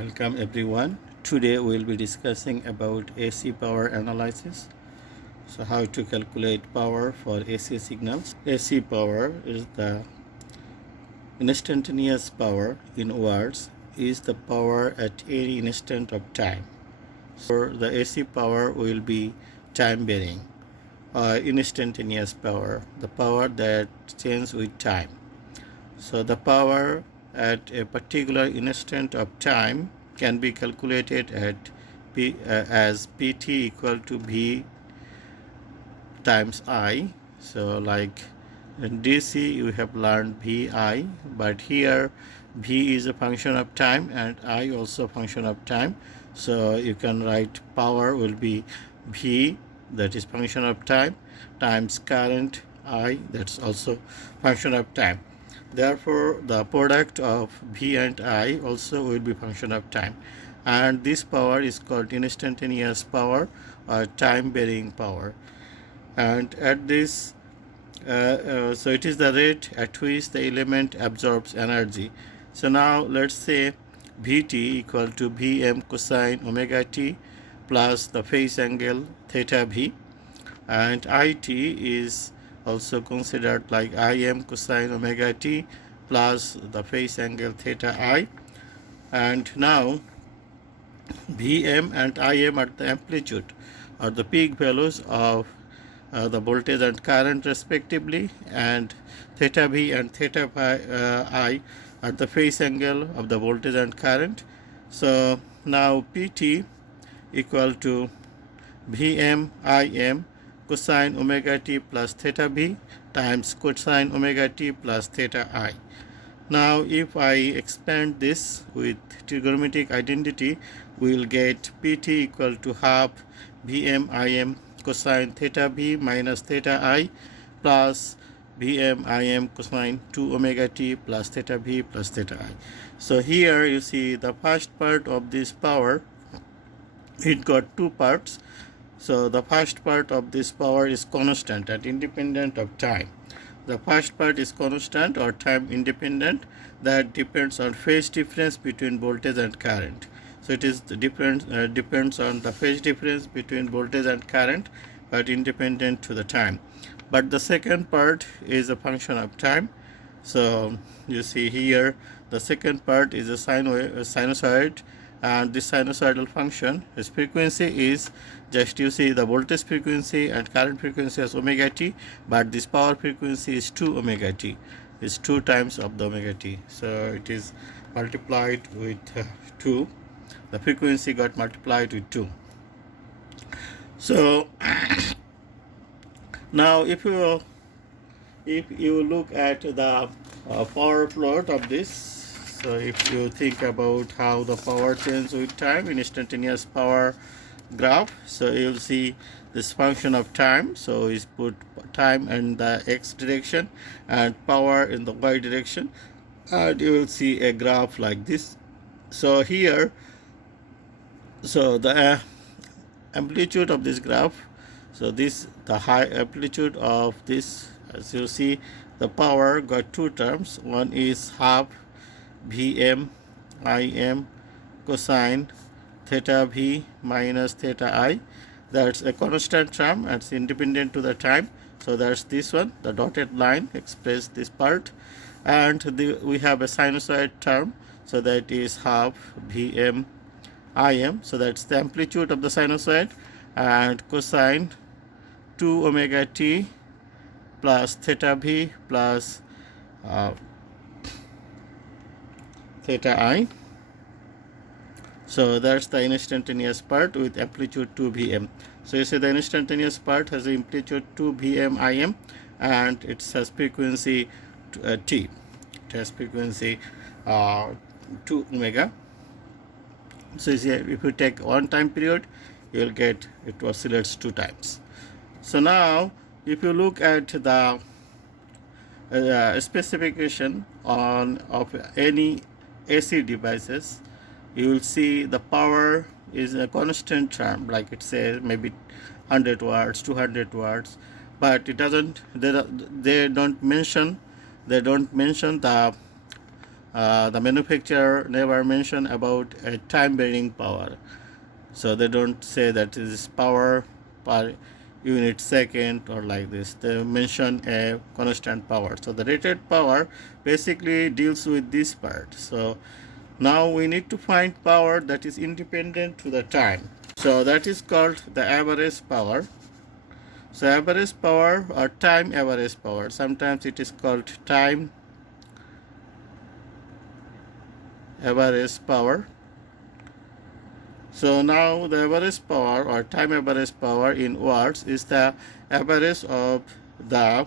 Welcome everyone. Today we will be discussing about AC power analysis. So how to calculate power for AC signals. AC power is the instantaneous power. In words, is the power at any instant of time. So the AC power will be time varying. Instantaneous power, the power that changes with time. So the power at a particular instant of time can be calculated at as Pt equal to V times I. So like in DC you have learned Vi, but here V is a function of time and I also a function of time. So you can write power will be V, that is function of time, times current I, that's also function of time. Therefore, the product of V and I also will be function of time. And this power is called instantaneous power or time varying power. And at this, so it is the rate at which the element absorbs energy. So now let's say Vt equal to Vm cosine omega t plus the phase angle theta v, and It is also considered like Im cosine omega t plus the phase angle theta I. And now Vm and Im are the amplitude or the peak values of the voltage and current respectively, and theta v and theta I are the phase angle of the voltage and current. So now Pt equal to Vm Im cosine omega t plus theta v times cosine omega t plus theta I. Now if I expand this with trigonometric identity, we will get Pt equal to half Vm Im cosine theta v minus theta I plus Vm Im cosine 2 omega t plus theta v plus theta I. So here you see the first part of this power, it got two parts. So the first part of this power is constant and independent of time. The first part is constant or time independent, that depends on phase difference between voltage and current. So it is the depends on the phase difference between voltage and current, but independent to the time. But the second part is a function of time. So you see here the second part is a sinusoid, and this sinusoidal function, its frequency is just, you see the voltage frequency and current frequency as omega t, but this power frequency is 2 omega t, is 2 times of the omega t. So it is multiplied with 2, the frequency got multiplied with 2. So now if you look at the power plot of this, so if you think about how the power changes with time, instantaneous power graph, so you'll see this function of time. So is put time in the x direction and power in the y direction, and you will see a graph like this. So here, so the amplitude of this graph, so this the high amplitude of this, as you see the power got two terms. One is half Vm Im cosine theta v minus theta I, that's a constant term and it's independent to the time. So that's this one, the dotted line express this part. And we have a sinusoid term, so that is half Vm Im, so that's the amplitude of the sinusoid, and cosine 2 omega t plus theta v plus theta I. So that's the instantaneous part with amplitude 2 Vm. So you see the instantaneous part has amplitude 2 Vm Im and it has frequency t. It has frequency 2 omega. So you see, if you take one time period, you will get it oscillates 2 times. So now if you look at the specification of any AC devices, you will see the power is a constant term, like it says maybe 100 watts, 200 watts, but it doesn't, they don't mention the the manufacturer never mention about a time varying power. So they don't say that it is power per unit second or like this. They mention a constant power. So the rated power basically deals with this part. So now we need to find power that is independent to the time. So that is called the average power. So average power or time average power. Sometimes it is called time average power. So now the average power or time average power in watts is the average of the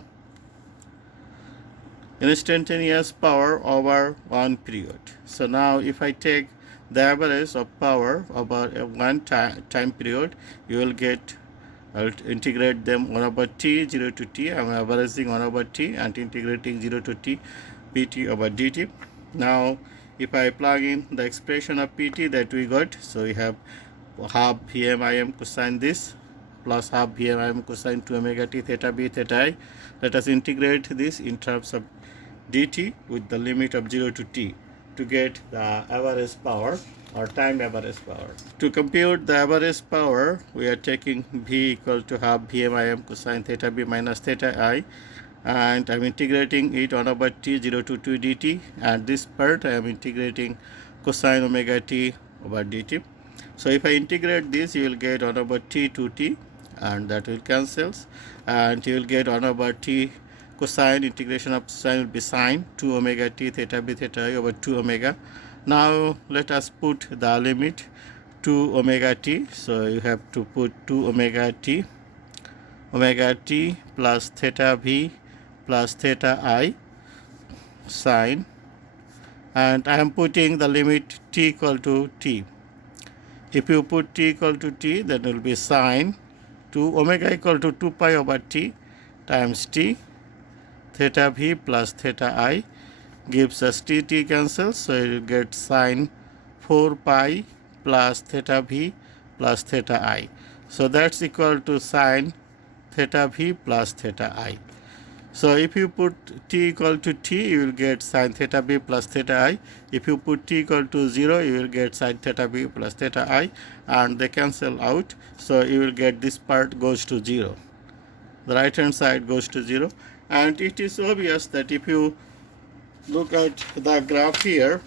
instantaneous power over one period. So now if I take the average of power over a one time period, you will get, I'll integrate them 1 over t, 0 to t. I'm averaging 1 over t and integrating 0 to t, pt over dt. Now if I plug in the expression of pt that we got, so we have half Vm Im cosine this plus half Vm Im cosine 2 omega t theta b theta I. Let us integrate this in terms of dt with the limit of 0 to t to get the average power or time average power. To compute the average power, we are taking v equal to half Vm Im cosine theta b minus theta I, and I'm integrating it 1 over t 0 to 2 dt, and this part I am integrating cosine omega t over dt. So if I integrate this, you will get 1 over t to t, and that will cancels, and you will get 1 over t cosine, integration of sine will be sine 2 omega t theta b theta I over 2 omega. Now let us put the limit 2 omega t. So you have to put 2 omega t plus theta v plus theta I sine, and I am putting the limit t equal to t. If you put t equal to t, then it will be sine 2 omega equal to 2 pi over t times t theta v plus theta I gives us t cancels, so you get sine 4 pi plus theta v plus theta I. So that's equal to sine theta v plus theta I. So if you put t equal to t, you will get sine theta b plus theta I. If you put t equal to 0, you will get sine theta b plus theta I, and they cancel out. So you will get this part goes to 0. The right hand side goes to 0. And it is obvious that if you look at the graph here,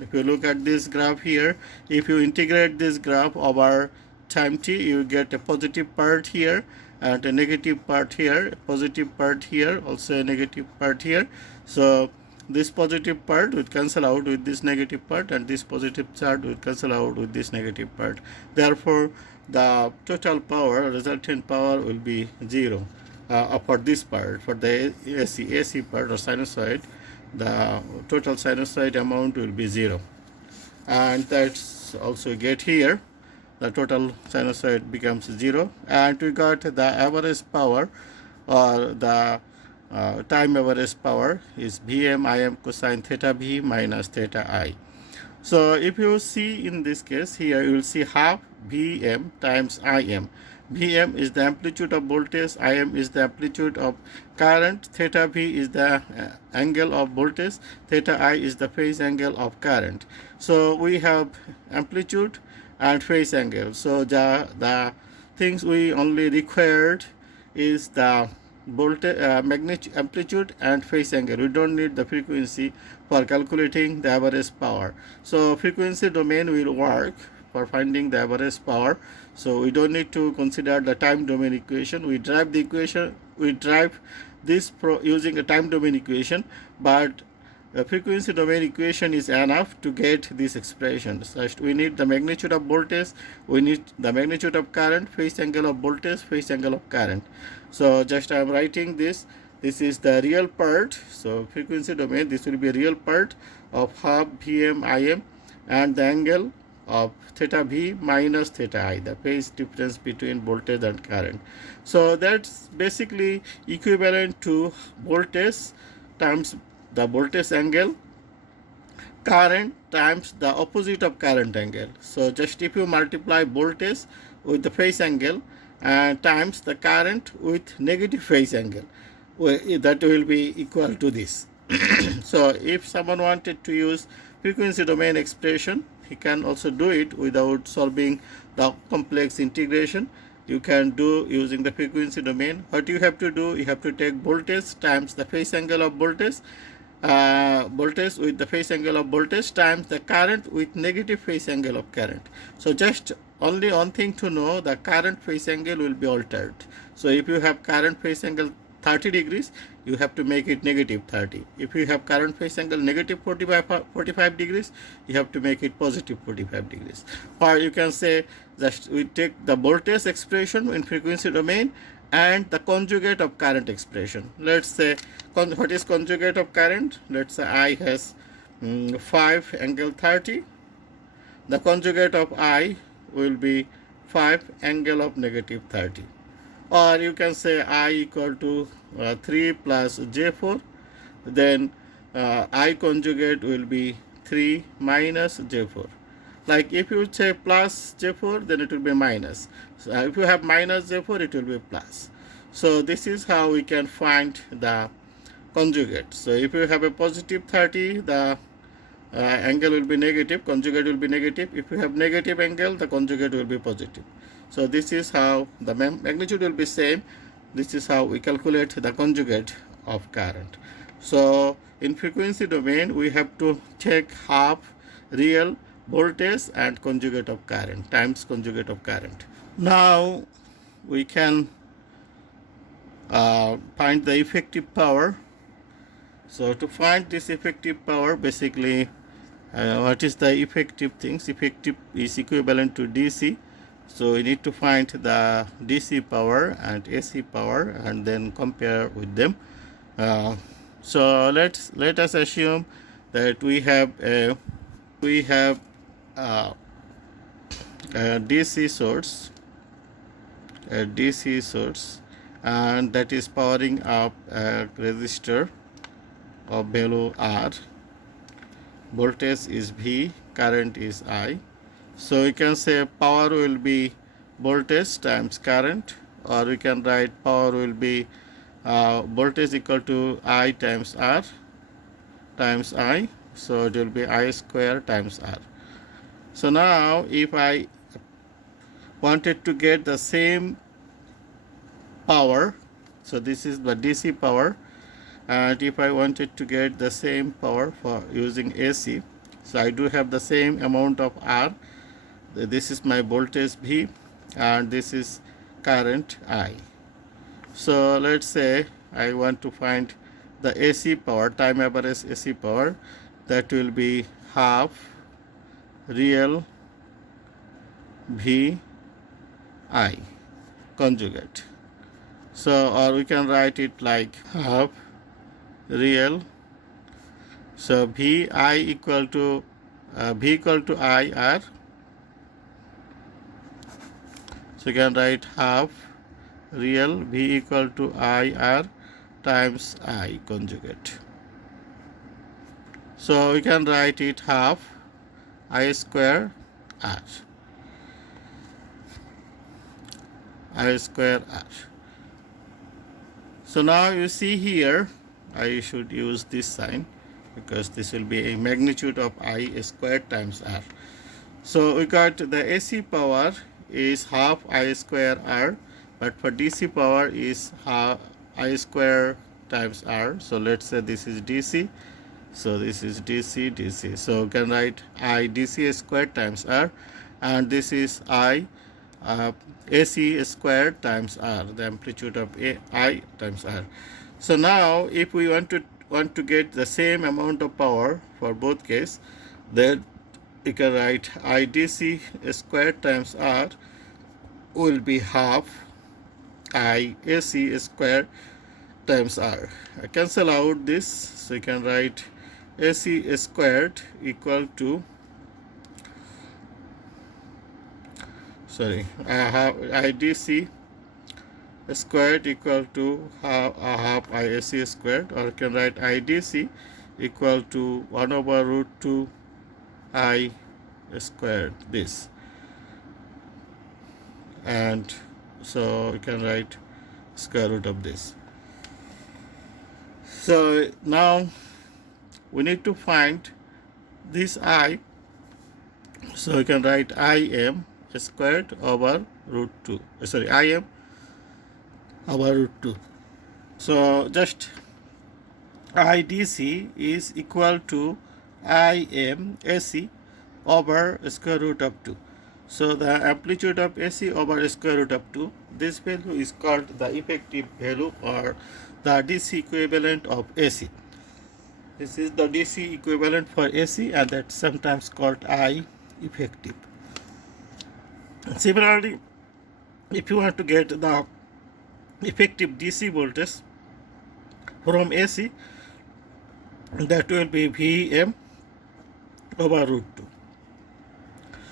if you look at this graph here, if you integrate this graph over time t, you get a positive part here and a negative part here, a positive part here, also a negative part here. So this positive part will cancel out with this negative part, and this positive part will cancel out with this negative part. Therefore the total power, resultant power, will be 0 for this part. For the AC part or sinusoid, the total sinusoid amount will be 0, and that's also get here the total sinusoid becomes 0, and we got the average power or the time average power is Vm Im cosine theta b minus theta I. So if you see in this case here, you will see half Vm times Im. Vm is the amplitude of voltage, Im is the amplitude of current, theta v is the angle of voltage, theta I is the phase angle of current. So we have amplitude and phase angle. So the things we only required is the voltage, magnitude, amplitude and phase angle. We don't need the frequency for calculating the average power. So frequency domain will work for finding the average power. So we don't need to consider the time domain equation. We drive the equation, we drive this using a time domain equation, but the frequency domain equation is enough to get this expression. So we need the magnitude of voltage, we need the magnitude of current, phase angle of voltage, phase angle of current. So just I am writing this. This is the real part. So frequency domain, this will be a real part of half Vm Im, and the angle of theta v minus theta I, the phase difference between voltage and current. So that's basically equivalent to voltage times the voltage angle, current times the opposite of current angle. So just if you multiply voltage with the phase angle and times the current with negative phase angle, that will be equal to this. So if someone wanted to use frequency domain expression, he can also do it without solving the complex integration. You can do using the frequency domain. What you have to do, you have to take voltage times the phase angle of voltage, voltage with the phase angle of voltage times the current with negative phase angle of current. So just only one thing to know, the current phase angle will be altered. So if you have current phase angle 30 degrees, you have to make it negative 30. If you have current phase angle negative 45 degrees, you have to make it positive 45 degrees. Or you can say just we take the voltage expression in frequency domain and the conjugate of current expression. Let's say what is conjugate of current? Let's say I has 5 angle 30. The conjugate of I will be 5 angle of negative 30. Or you can say I equal to 3 plus J4. Then I conjugate will be 3 minus J4. Like if you say plus J4, then it will be minus. So if you have minus J4, it will be plus. So this is how we can find the conjugate. So if you have a positive 30, the angle will be negative, conjugate will be negative. If you have negative angle, the conjugate will be positive. So this is how the magnitude will be same. This is how we calculate the conjugate of current. So in frequency domain, we have to take half real voltage and conjugate of current times conjugate of current. Now we can find the effective power. So to find this effective power, basically what is the effective things? Effective is equivalent to DC. So we need to find the DC power and AC power and then compare with them. So let us assume that we have a DC source, and that is powering up a resistor of value R. Voltage is V, current is I. So we can say power will be voltage times current, or we can write power will be voltage equal to I times R times I. So it will be I square times R. So now if I wanted to get the same power, so this is the DC power, and if I wanted to get the same power for using AC, so I do have the same amount of R. This is my voltage V and this is current I. So let's say I want to find the AC power, time average AC power, that will be half real V I conjugate. So or we can write it like half real. So V I equal to V equal to I R. So you can write half real V equal to I R times I conjugate. So we can write it half I square R. I square R. So now you see here, I should use this sign because this will be a magnitude of I squared times R. So we got the AC power is half I square R, but for DC power is half I square times R. So let's say this is DC. So this is DC, DC. So we can write I DC squared times R, and this is I AC squared times R, the amplitude of I times R. So now if we want to get the same amount of power for both cases, then you can write I DC squared times R will be half I AC squared times R. I cancel out this, so you can write AC squared equal to, I have IDC squared equal to half IAC squared, or you can write IDC equal to 1 over root 2 I squared this. And so you can write square root of this. So now we need to find this I. So we can write Im squared over root 2. Sorry, Im over root 2. So just IDC is equal to Im AC over square root of 2. So the amplitude of AC over square root of 2, this value is called the effective value or the DC equivalent of AC. This is the DC equivalent for AC, and that's sometimes called I effective. Similarly, if you want to get the effective DC voltage from AC, that will be Vm over root 2.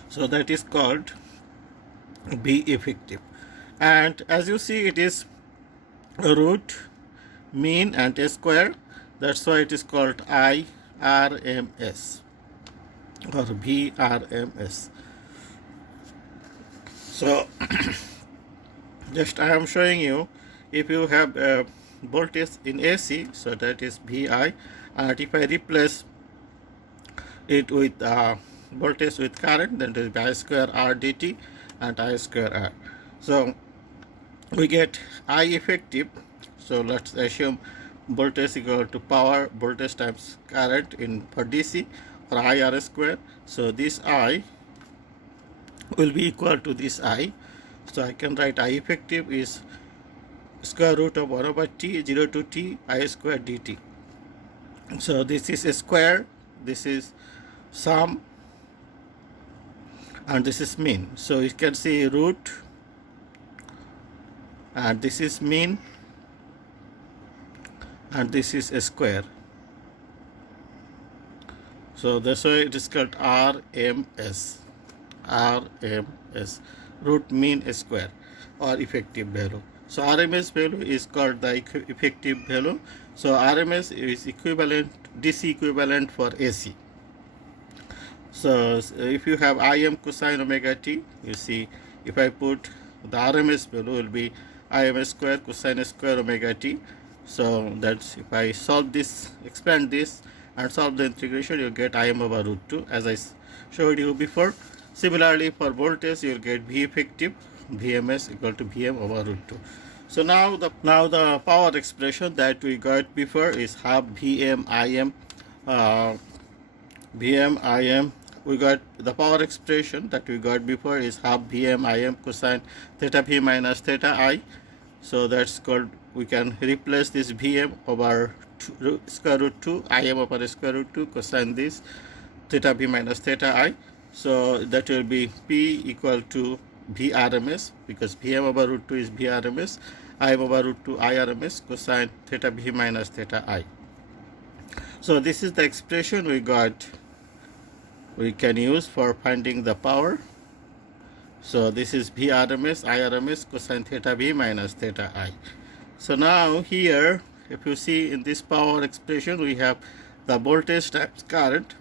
So that is called B effective. And as you see, it is root, mean, and a square. That's why it is called IRMS or VRMS. So just I am showing you, if you have a voltage in AC, so that is VI, and if I replace it with voltage with current, then it is I square R dt and I square R. So we get I effective. So let's assume voltage equal to power voltage times current in for DC or IR square. So this I will be equal to this I. So I can write I effective is square root of 1 over t 0 to t I square dt. So this is a square, this is sum, and this is mean. So you can see root, and this is mean, and this is a square. So that's why it is called RMS. RMS, root mean square or effective value. So RMS value is called the effective value. So RMS is equivalent, DC equivalent for AC. So if you have Im cosine omega t, you see if I put the RMS value will be Im square cosine square omega t. So that's, if I solve this, expand this and solve the integration, you get Im over root 2 as I showed you before. Similarly for voltage, you will get V effective VMS equal to Vm over root 2. So now the power expression that we got before is half Vm Im we got the power expression that we got before is half Vm Im cosine theta v minus theta I. So that's called, we can replace this Vm over square root 2 Im over square root 2 cosine this theta v minus theta I. So that will be P equal to VRMS, because Vm over root 2 is VRMS, Im over root 2 IRMS cosine theta v minus theta I. So this is the expression we got, we can use for finding the power. So this is VRMS IRMS cosine theta v minus theta I. So now here, if you see in this power expression, we have the voltage times current.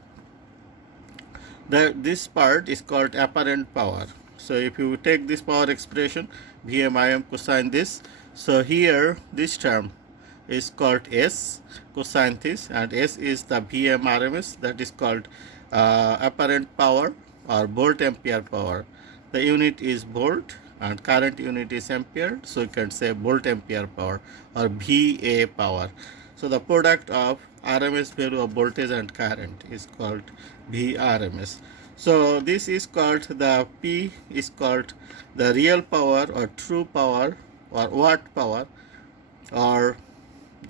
This part is called apparent power. So if you take this power expression, Vm Im cosine this, so here this term is called S cosine this, and S is the Vm RMS, that is called apparent power or volt ampere power. The unit is volt and current unit is ampere, so you can say volt ampere power or VA power. So the product of RMS value of voltage and current is called VRMS. So this is called, the P is called the real power or true power or watt power or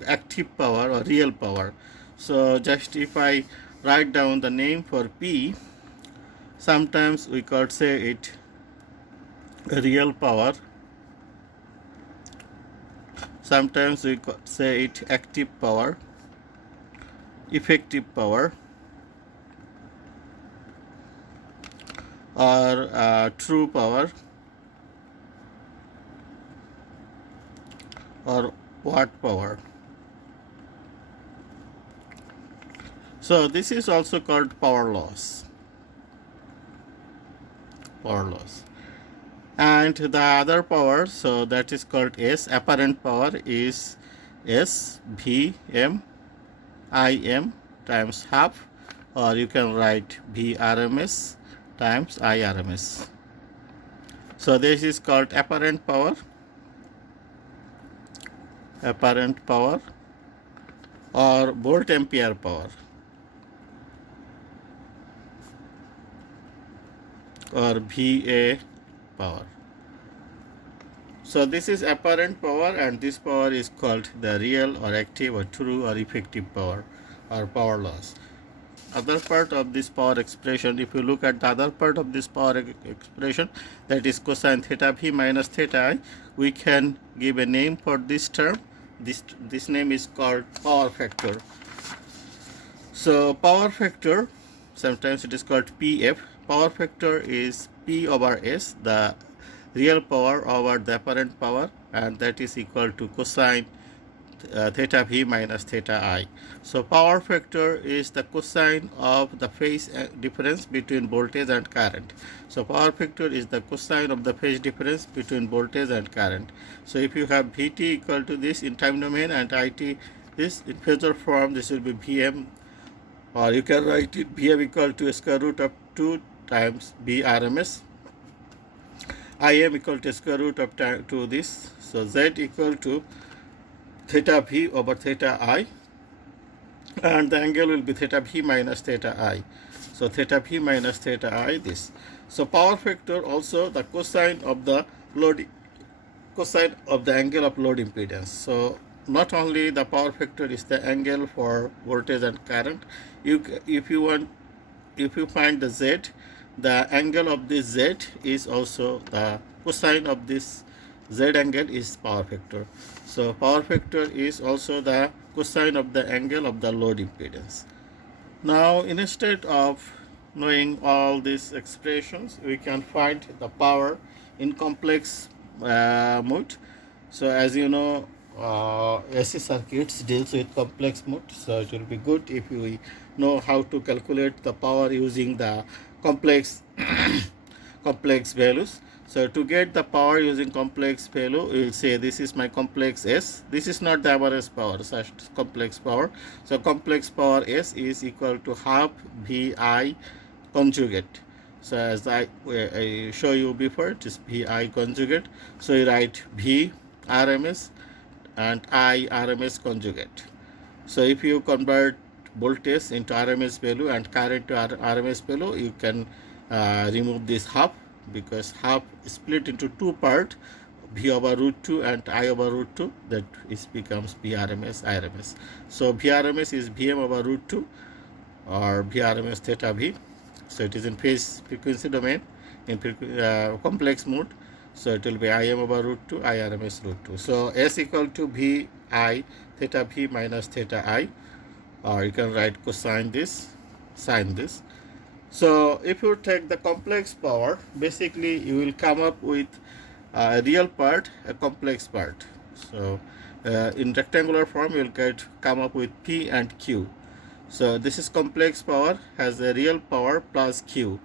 active power or real power. So just if I write down the name for P, sometimes we could say it real power, sometimes we could say it active power, effective power, or true power, or watt power. So this is also called power loss. And the other power, so that is called S. Apparent power is S, V, M, I, M, times half, or you can write V RMS times I RMS. So this is called apparent power or volt ampere power or VA power. So this is apparent power, and this power is called the real or active or true or effective power or power loss. Other part of this power expression, if you look at the other part of this power expression, that is cosine theta v minus theta I, we can give a name for this term. This name is called power factor. So power factor, sometimes it is called PF. Power factor is P over S, the real power over the apparent power, and that is equal to cosine theta v minus theta I. So power factor is the cosine of the phase difference between voltage and current. So power factor is the cosine of the phase difference between voltage and current. So if you have Vt equal to this in time domain and It this in phasor form, this will be Vm, or you can write it Vm equal to square root of 2 times V RMS. Im equal to square root of to this. So Z equal to theta v over theta I, and the angle will be theta v minus theta I. So theta v minus theta I this. So power factor also the cosine of the angle of load impedance. So not only the power factor is the angle for voltage and current. If you find the Z, the angle of this Z is also the cosine of this Z angle is power factor. So power factor is also the cosine of the angle of the load impedance. Now instead of knowing all these expressions, we can find the power in complex mode. So as you know, AC circuits deals with complex mode, so it will be good if we know how to calculate the power using the complex complex values. So to get the power using complex value, we will say this is my complex S. This is not the average power, such complex power. So complex power S is equal to half VI conjugate. So as I show you before, it is VI conjugate. So you write V RMS and I RMS conjugate. So if you convert voltage into RMS value and current to RMS value, you can remove this half, because half split into two parts, V over root 2 and I over root 2, that is becomes VRMS IRMS. So VRMS is Vm over root 2 or VRMS theta V. So it is in phase frequency domain in complex mode. So it will be Im over root 2 IRMS root 2. So S equal to Vi theta V minus theta I, or you can write cosine this, sine this. So if you take the complex power, basically you will come up with a real part, a complex part. So in rectangular form, you will come up with P and Q. So this is complex power, has a real power plus Q.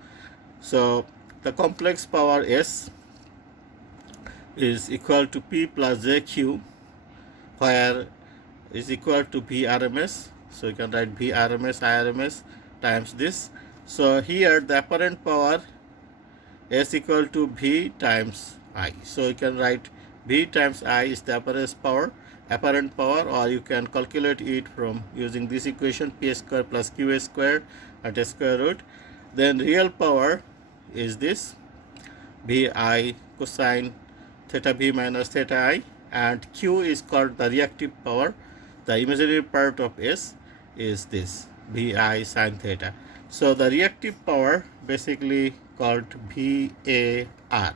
So the complex power S is equal to P plus JQ, where is equal to V RMS. So you can write V RMS IRMS times this. So here the apparent power S equal to V times I. So you can write V times I is the apparent power, or you can calculate it from using this equation, P square plus Q square at a square root. Then real power is this Vi cosine theta V minus theta I, and Q is called the reactive power. The imaginary part of S is this Vi sine theta. So the reactive power basically called VAR,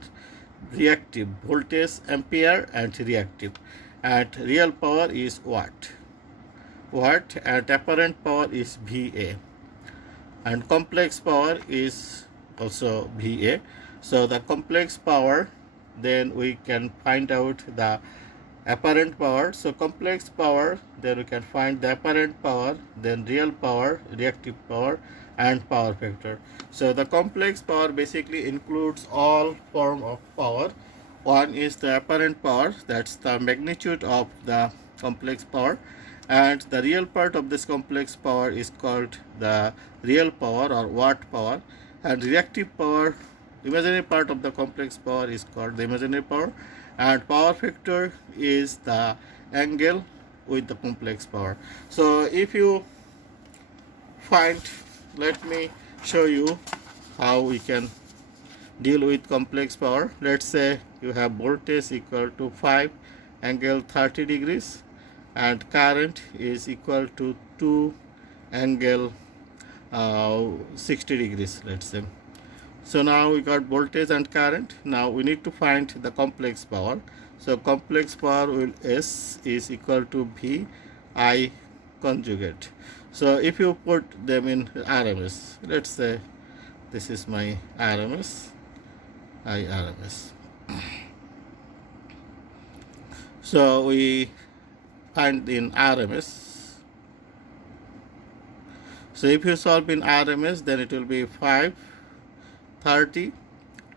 reactive, voltage ampere and reactive, and real power is watt, and apparent power is VA, and complex power is also VA. So the complex power, then we can find out the apparent power. So complex power, then we can find the apparent power, then real power, reactive power, and power factor. So the complex power basically includes all form of power. One is the apparent power, that's the magnitude of the complex power, and the real part of this complex power is called the real power or watt power, and reactive power, imaginary part of the complex power, is called the imaginary power, and power factor is the angle with the complex power. So if you find, let me show you how we can deal with complex power. Let's say you have voltage equal to 5 angle 30 degrees and current is equal to 2 angle 60 degrees, let's say. So now we got voltage and current. Now we need to find the complex power. So complex power will S is equal to V I conjugate. So if you put them in RMS, let's say this is my RMS, IRMS. So we find in RMS. So if you solve in RMS, then it will be 530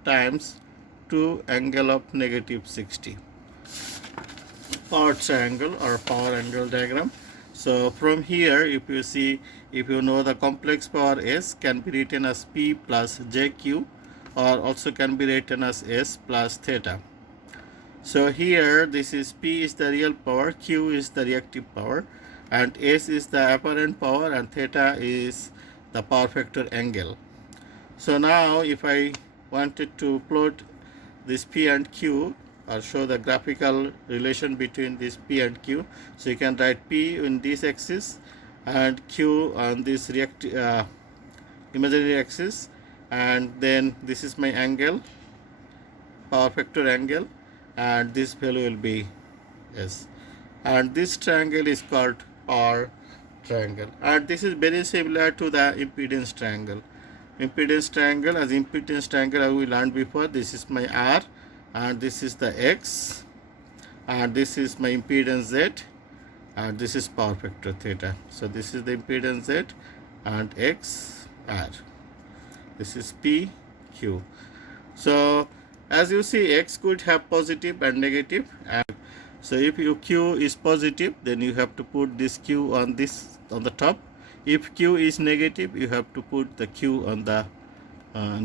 times 2 angle of negative 60. Power triangle or power angle diagram. So from here, if you see, if you know the complex power S can be written as P plus JQ, or also can be written as S plus theta. So here this is P is the real power, Q is the reactive power, and S is the apparent power, and theta is the power factor angle. So now if I wanted to plot this P and Q or show the graphical relation between this P and Q, so you can write P in this axis and Q on this imaginary axis, and then this is my angle, power factor angle, and this value will be S, and this triangle is called power triangle, and this is very similar to the impedance triangle. Impedance triangle, as impedance triangle we learned before, this is my R and this is the X, and this is my impedance Z, and this is power factor theta. So this is the impedance Z and X, R. This is P, Q. So as you see, X could have positive and negative, and so if your Q is positive, then you have to put this Q on the top. If Q is negative, you have to put the Q on the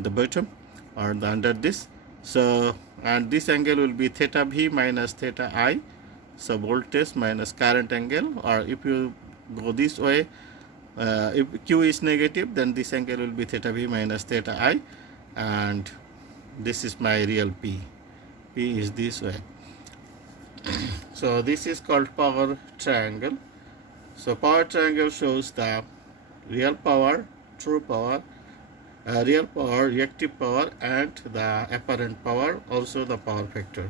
bottom or under this. So, and this angle will be theta V minus theta I. So voltage minus current angle, or if you go this way, if Q is negative, then this angle will be theta V minus theta I, and this is my real P. P is this way. So this is called power triangle. So power triangle shows the real power, true power, real power, reactive power, and the apparent power, also the power factor.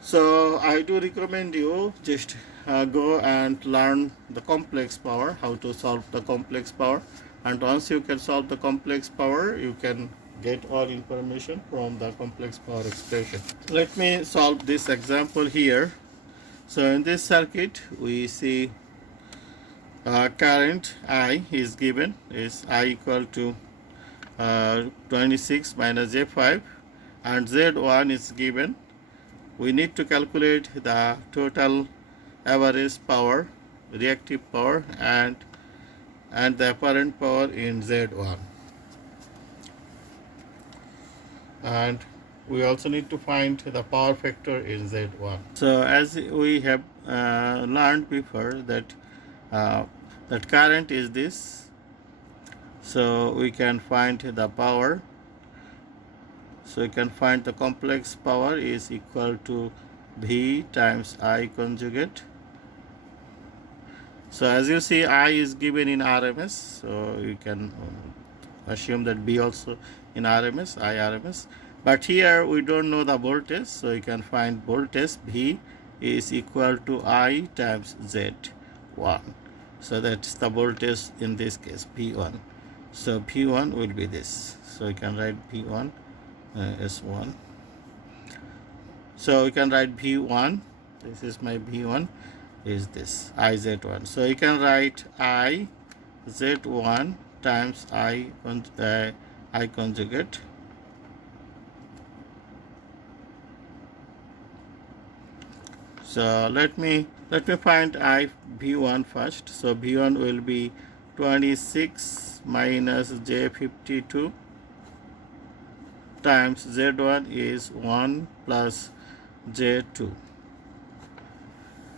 So I do recommend you just go and learn the complex power, how to solve the complex power, and once you can solve the complex power, you can get all information from the complex power expression. Let me solve this example here. So in this circuit, we see current I is given, is I equal to 26 minus J5, and Z1 is given. We need to calculate the total average power, reactive power, and the apparent power in Z1. And we also need to find the power factor in Z1. So as we have learned before that that current is this, so we can find the power. So we can find the complex power is equal to V times I conjugate. So as you see, I is given in RMS, so you can assume that B also in RMS, I RMS. But here we don't know the voltage, so you can find voltage V is equal to I times Z1. So that's the voltage in this case, P1. So P1 will be this. So you can write P1 S1. So you can write V1. This is my V1 is this IZ1. So you can write I Z1 times I conjugate. So let me find I V1 first. So V1 will be 26 minus J52 times Z1 is 1 plus J2.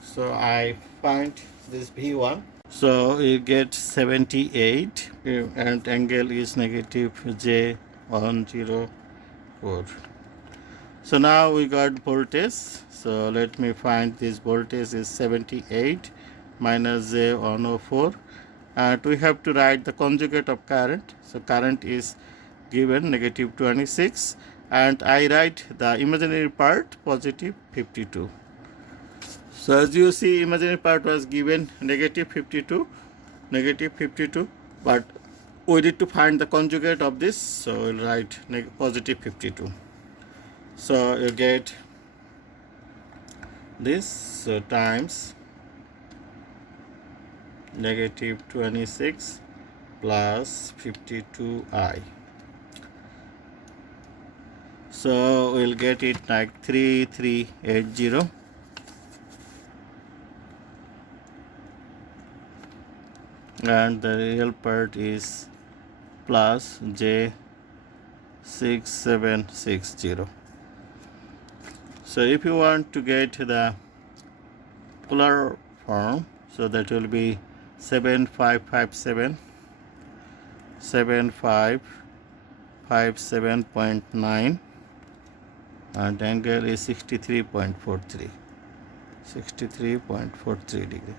So I find this V1. So you get 78 and angle is negative J104. So now we got voltage. So let me find this voltage is 78 minus J104. And we have to write the conjugate of current. So current is given negative 26 and I write the imaginary part positive 52. So as you see, imaginary part was given negative 52, but we need to find the conjugate of this, so we'll write positive 52. So you get this, so times negative 26 plus 52i. So we'll get it like 3380. And the real part is plus J6760. So if you want to get the polar form, so that will be 7557 7557.9 and angle is 63.43 degree.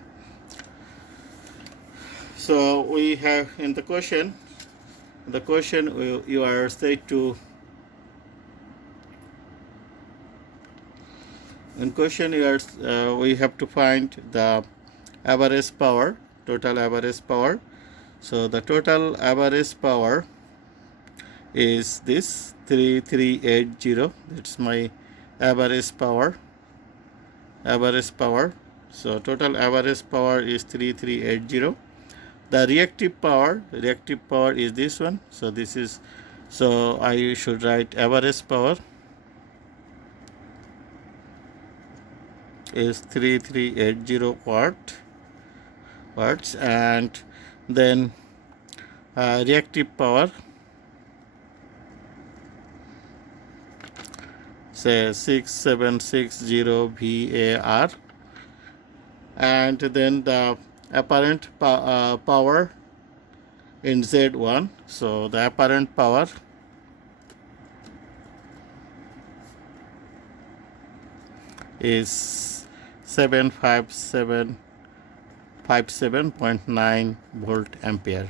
So we have in the question you are said to we have to find the average power, total average power. So the total average power is this 3380. That's my average power. So total average power is 3380. The reactive power is this one. So this is, so I should write average power is 3380 watts, and then reactive power, say 6760 VAR, and then the apparent power in Z1. So the apparent power is 757.9 volt ampere,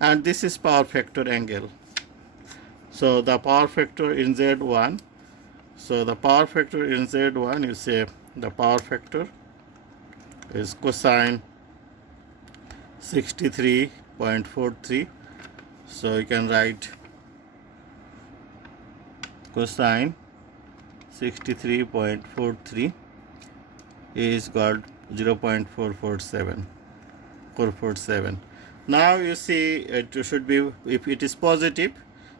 and this is power factor angle. So the power factor in Z1, you say the power factor is cosine 63.43. So you can write cosine 63.43 is got 0.447. Now you see it should be, if it is positive,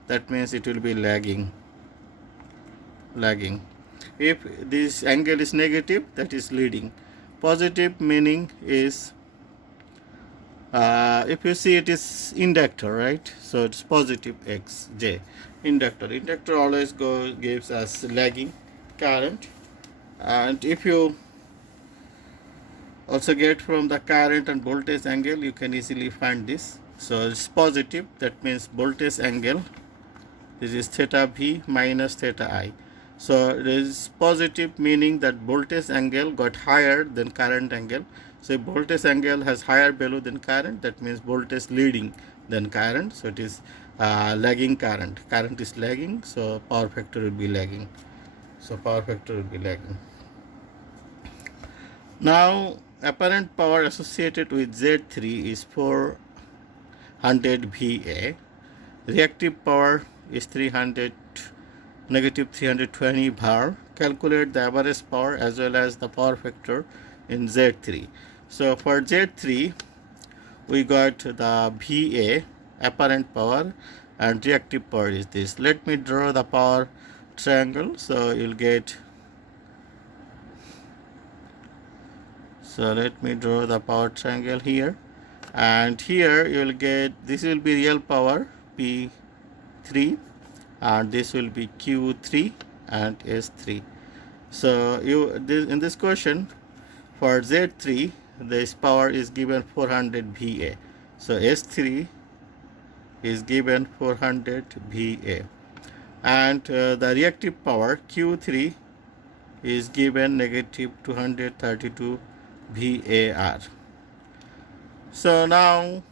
that means it will be lagging. If this angle is negative, that is leading. Positive meaning is if you see it is inductor, right? So it's positive xj. Inductor always gives us lagging current, and if you also get from the current and voltage angle, you can easily find this. So it's positive, that means voltage angle, this is theta v minus theta I. So it is positive meaning that voltage angle got higher than current angle. So if voltage angle has higher value than current, that means voltage leading than current. So it is lagging current. Current is lagging, so power factor will be lagging. Now apparent power associated with Z3 is 400 VA. Reactive power is negative 320 var. Calculate the average power as well as the power factor in Z3. So for Z3 we got the VA, apparent power, and reactive power is this. Let me draw the power triangle. So you'll get So let me draw the power triangle here, and here you will get, this will be real power P3, and this will be Q3 and S3. So in this question for Z3, this power is given 400 VA. So S3 is given 400 VA, and the reactive power Q3 is given negative 232 VAR. So now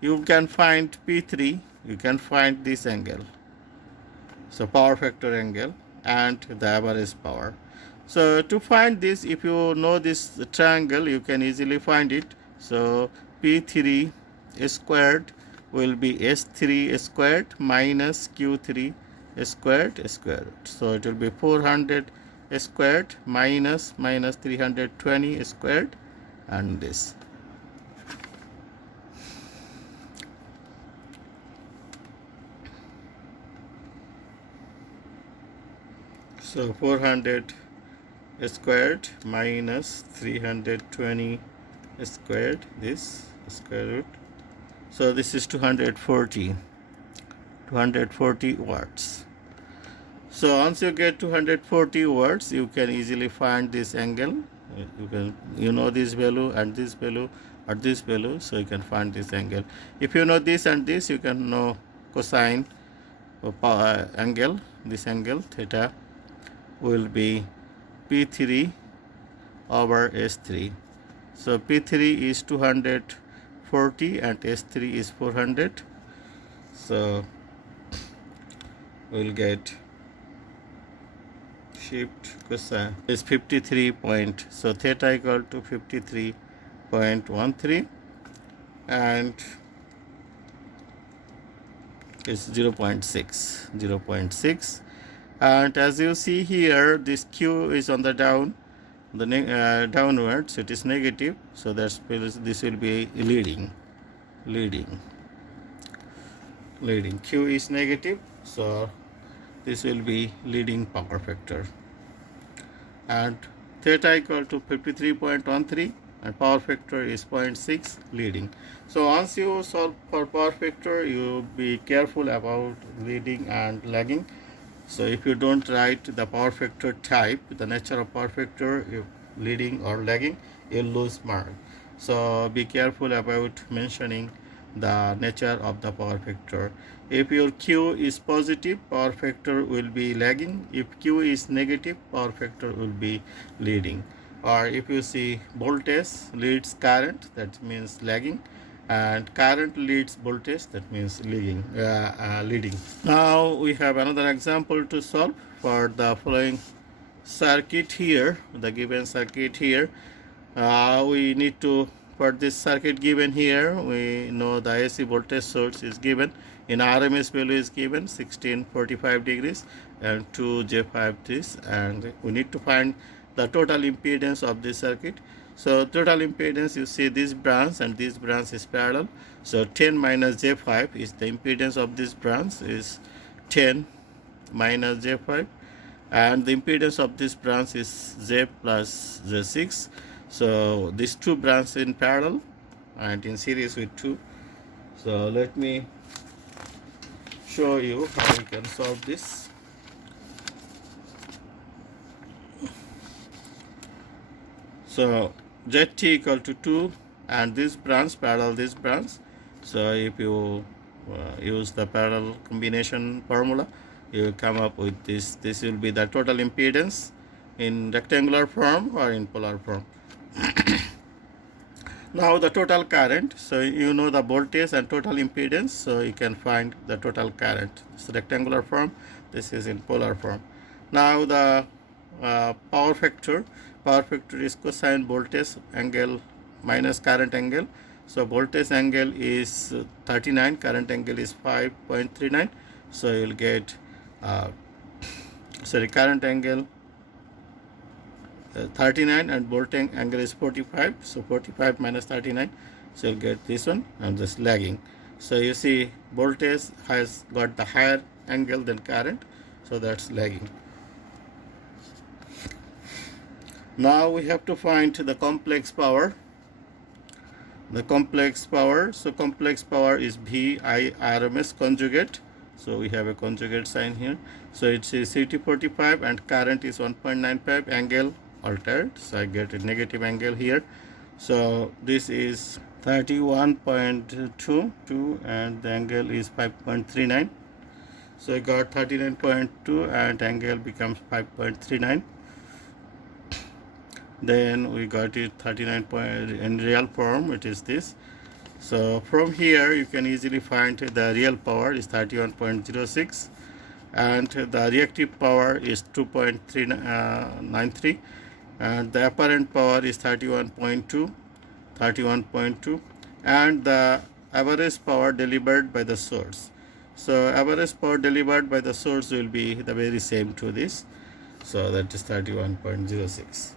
you can find P3, you can find this angle, so power factor angle, and the average power. So to find this, if you know this triangle, you can easily find it. So P3 squared will be S3 squared minus Q3 squared. So it will be 400 squared minus 320 squared, and this. So 400 squared minus 320 squared, this square root. So this is 240 watts. So once you get 240 watts, you can easily find this angle. You know this value and this value or this value, so you can find this angle. If you know this and this, you can know cosine of angle. This angle theta will be P3 over S3. So P3 is 240 and S3 is 400. So we'll get shift cosine is 53 point. So theta equal to 53.13, and it's 0.6. And as you see here, this Q is on the down, downwards, it is negative, so this will be leading. Q is negative, so this will be leading power factor. And theta equal to 53.13, and power factor is 0.6, leading. So once you solve for power factor, you be careful about leading and lagging. So if you don't write the power factor type, the nature of power factor, if leading or lagging, you'll lose mark. So be careful about mentioning the nature of the power factor. If your Q is positive, power factor will be lagging. If Q is negative, power factor will be leading. Or if you see voltage leads current, that means lagging, and current leads voltage, that means leading. Now we have another example to solve for the following circuit here, the given circuit here. We need to, for this circuit given here, we know the AC voltage source is given, in RMS value is given 1645 degrees and 2 J5 this, and we need to find the total impedance of this circuit. So total impedance, you see this branch and this branch is parallel, so 10 minus J5 is the impedance of this branch, is 10 minus J5, and the impedance of this branch is J plus J6. So these two branches in parallel and in series with 2. So let me show you how we can solve this. So ZT equal to 2, and this branch parallel this branch. So if you use the parallel combination formula, you will come up with this. This will be the total impedance in rectangular form or in polar form. Now the total current, so you know the voltage and total impedance, so you can find the total current. It's rectangular form, this is in polar form. Now the power factor is cosine voltage angle minus current angle. So voltage angle is 39, current angle is 5.39. So you will get current angle 39 and voltage angle is 45. So 45 minus 39, so you'll get this one, and this lagging. So you see voltage has got the higher angle than current, so that's lagging. Now we have to find the complex power. The complex power, so complex power is VIRMS conjugate. So we have a conjugate sign here. So it's CT45 and current is 1.95, angle altered. So I get a negative angle here. So this is 31.22 and the angle is 5.39. So I got 39.2 and angle becomes 5.39. Then we got it 39 point in real form, it is this. So from here you can easily find the real power is 31.06 and the reactive power is 2.393 and the apparent power is 31.2 and the average power delivered by the source. So average power delivered by the source will be the very same to this. So that is 31.06.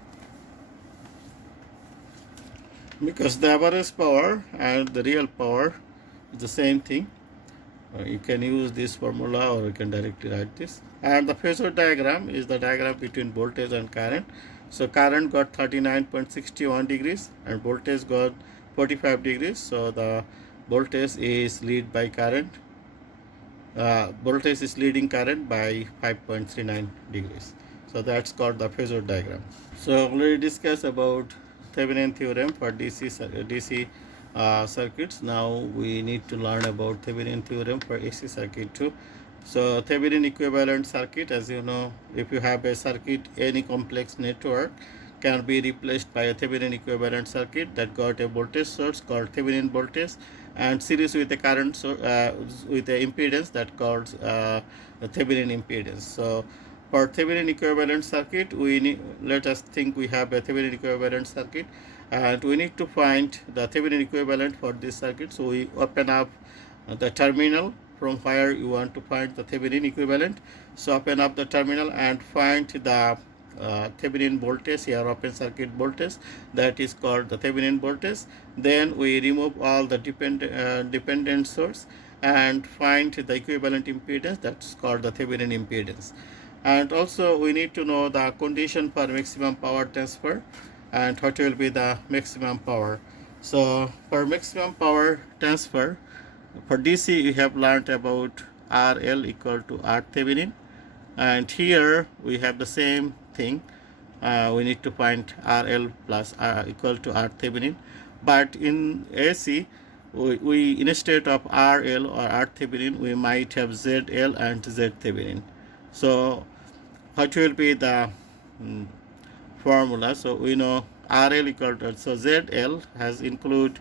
Because the average power and the real power is the same thing. You can use this formula or you can directly write this. And the phasor diagram is the diagram between voltage and current. So current got 39.61 degrees and voltage got 45 degrees. So the voltage is lead by current. Voltage is leading current by 5.39 degrees. So that's called the phasor diagram. So already discussed about Thevenin theorem for DC circuits. Now we need to learn about Thevenin theorem for AC circuit too. So Thevenin equivalent circuit, as you know, if you have a circuit, any complex network can be replaced by a Thevenin equivalent circuit that got a voltage source called Thevenin voltage and series with a current with a impedance that called Thevenin impedance. So for Thevenin equivalent circuit, let us think we have a Thevenin equivalent circuit and we need to find the Thevenin equivalent for this circuit. So we open up the terminal from where you want to find the Thevenin equivalent. So open up the terminal and find the Thevenin voltage here, open circuit voltage, that is called the Thevenin voltage. Then we remove all the dependent source and find the equivalent impedance, that's called the Thevenin impedance. And also we need to know the condition for maximum power transfer and what will be the maximum power. So for maximum power transfer for DC you have learned about RL equal to R Thevenin, and here we have the same thing. We need to find RL plus R equal to R Thevenin, but in AC we instead of RL or R Thevenin we might have ZL and Z Thevenin. So what will be the formula? So we know RL equal to, so ZL has include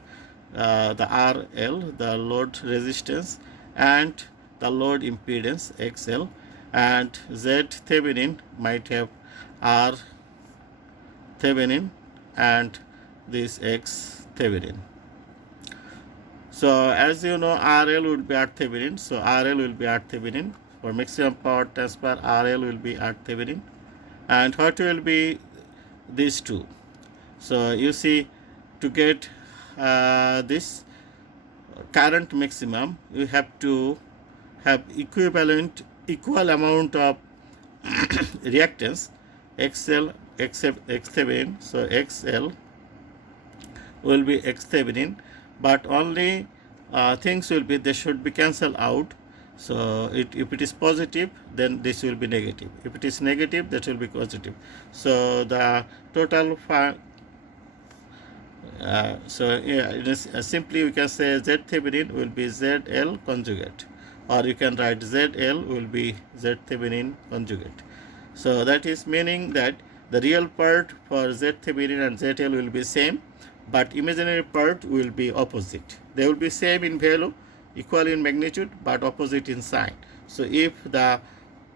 the RL, the load resistance, and the load impedance XL, and Z Thevenin might have R Thevenin and this X Thevenin. So as you know, RL would be R Thevenin, so RL will be R Thevenin. For maximum power transfer, RL will be R Thevenin. And what will be these two? So you see, to get this current maximum, you have to have equal amount of reactance XL except X Thevenin. So XL will be X Thevenin, but only things will be, they should be cancelled out. So if it is positive, then this will be negative. If it is negative, that will be positive. So the total simply we can say Z Thevenin will be ZL conjugate, or you can write ZL will be Z Thevenin conjugate. So that is meaning that the real part for Z Thevenin and ZL will be same, but imaginary part will be opposite. They will be same in value, equal in magnitude, but opposite in sign. So if the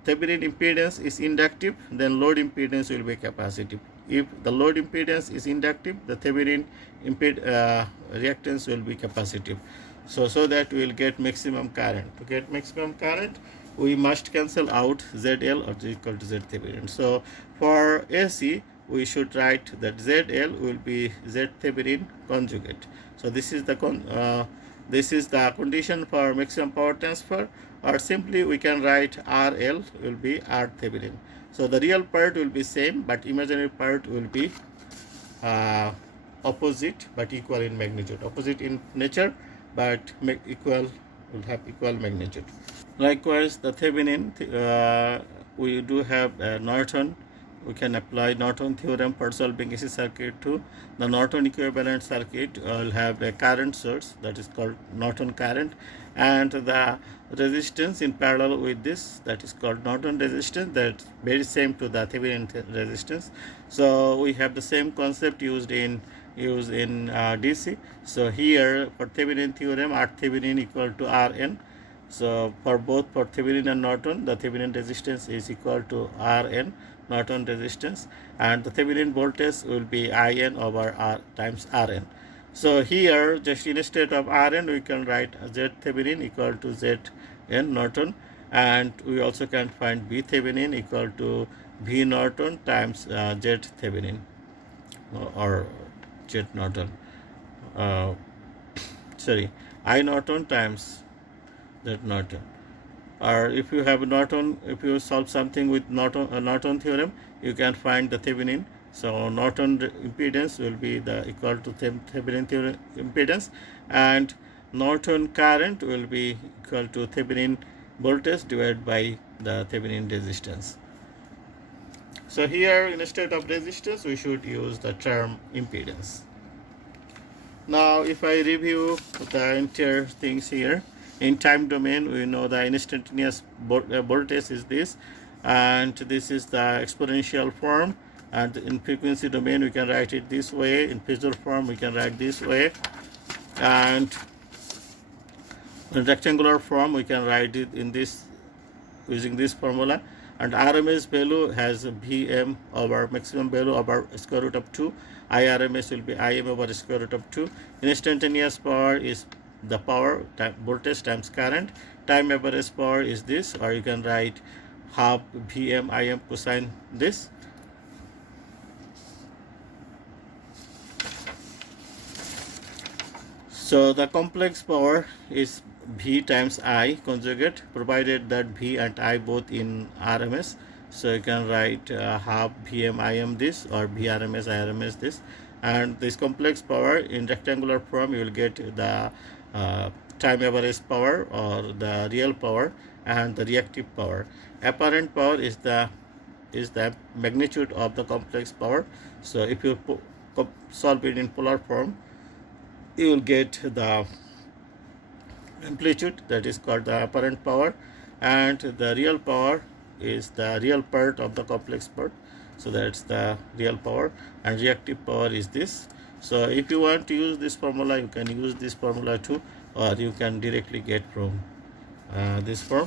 Thevenin impedance is inductive, then load impedance will be capacitive. If the load impedance is inductive, the Thevenin reactance will be capacitive. So that we will get maximum current. To get maximum current, we must cancel out ZL or equal to Z Thevenin. So for AC, we should write that ZL will be Z Thevenin conjugate. So this is the this is the condition for maximum power transfer, or simply we can write RL will be R Thevenin. So the real part will be same, but imaginary part will be opposite but equal in magnitude. Opposite in nature, but equal, will have equal magnitude. Likewise, the Thevenin, we do have Norton. We can apply Norton theorem for solving AC circuit to the Norton equivalent circuit. Will have a current source that is called Norton current, and the resistance in parallel with this, that is called Norton resistance. That's very same to the Thevenin resistance. So we have the same concept used in DC. So here for Thevenin theorem, R Thevenin equal to Rn. So for both for Thevenin and Norton, the Thevenin resistance is equal to Rn, Norton resistance, and the Thevenin voltage will be In over R times Rn. So here, just instead of Rn, we can write Z Thevenin equal to Zn Norton, and we also can find V Thevenin equal to V Norton times Z Thevenin or Z Norton. Sorry, I Norton times Z Norton. Or if you have Norton, if you solve something with Norton theorem, you can find the Thevenin. So Norton impedance will be the equal to Thevenin theorem impedance, and Norton current will be equal to Thevenin voltage divided by the Thevenin resistance. So here, instead of resistance, we should use the term impedance. Now, if I review the entire things here, in time domain, we know the instantaneous voltage is this, and this is the exponential form. And in frequency domain, we can write it this way. In phasor form, we can write this way. And in rectangular form, we can write it in this, using this formula. And RMS value has Vm over maximum value over square root of 2. IRMS will be Im over square root of 2. Instantaneous power is the power voltage times current. Time average power is this, or you can write half Vm Im cosine this. So the complex power is V times I conjugate, provided that V and I both in RMS. So you can write half Vm Im this, or Vrms IRMS this. And this complex power in rectangular form, you will get the time average power or the real power and the reactive power. Apparent power is the magnitude of the complex power. So if you solve it in polar form, you will get the amplitude, that is called the apparent power, and the real power is the real part of the complex part. So that's the real power, and reactive power is this. So if you want to use this formula, you can use this formula too, or you can directly get from this form.